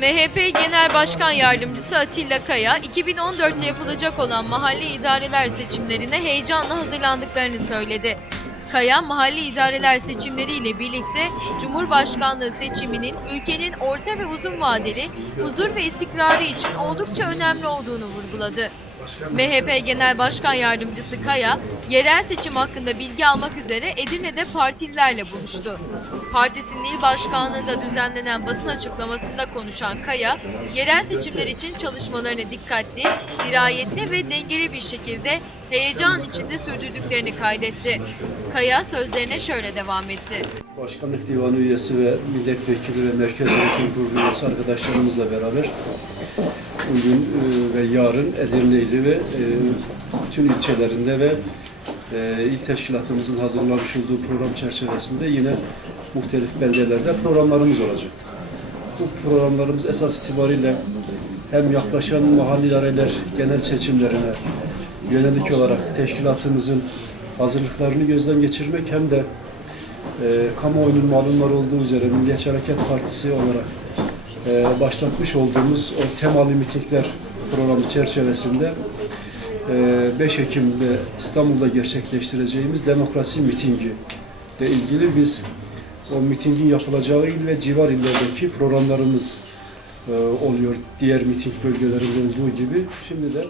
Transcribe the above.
MHP Genel Başkan Yardımcısı Atilla Kaya, 2014'te yapılacak olan mahalli idareler seçimlerine heyecanla hazırlandıklarını söyledi. Kaya, mahalli idareler seçimleriyle birlikte Cumhurbaşkanlığı seçiminin ülkenin orta ve uzun vadeli huzur ve istikrarı için oldukça önemli olduğunu vurguladı. MHP Genel Başkan Yardımcısı Kaya, yerel seçim hakkında bilgi almak üzere Edirne'de partililerle buluştu. Partisinin il başkanlığında düzenlenen basın açıklamasında konuşan Kaya, yerel seçimler için çalışmalarını dikkatli, dirayetli ve dengeli bir şekilde heyecan içinde sürdürdüklerini kaydetti. Kaya sözlerine şöyle devam etti. Başkanlık Divanı üyesi ve milletvekili ve Merkez Yönetim Kurulu üyesi arkadaşlarımızla beraber bugün e, ve yarın Edirne'li ve e, bütün ilçelerinde ve e, il teşkilatımızın hazırlamış olduğu program çerçevesinde yine muhtelif beldelerde programlarımız olacak. Bu programlarımız esas itibariyle hem yaklaşan mahalli idareler genel seçimlerine yönelik olarak teşkilatımızın hazırlıklarını gözden geçirmek hem de e, kamuoyunun malumları olduğu üzere Milliyetçi Hareket Partisi olarak e, başlatmış olduğumuz o temalı mitingler programı çerçevesinde e, 5 Ekim'de İstanbul'da gerçekleştireceğimiz demokrasi mitingi ile ilgili biz o mitingin yapılacağı il ve civar illerdeki programlarımız e, oluyor. Diğer miting bölgelerinde olduğu gibi. Şimdi de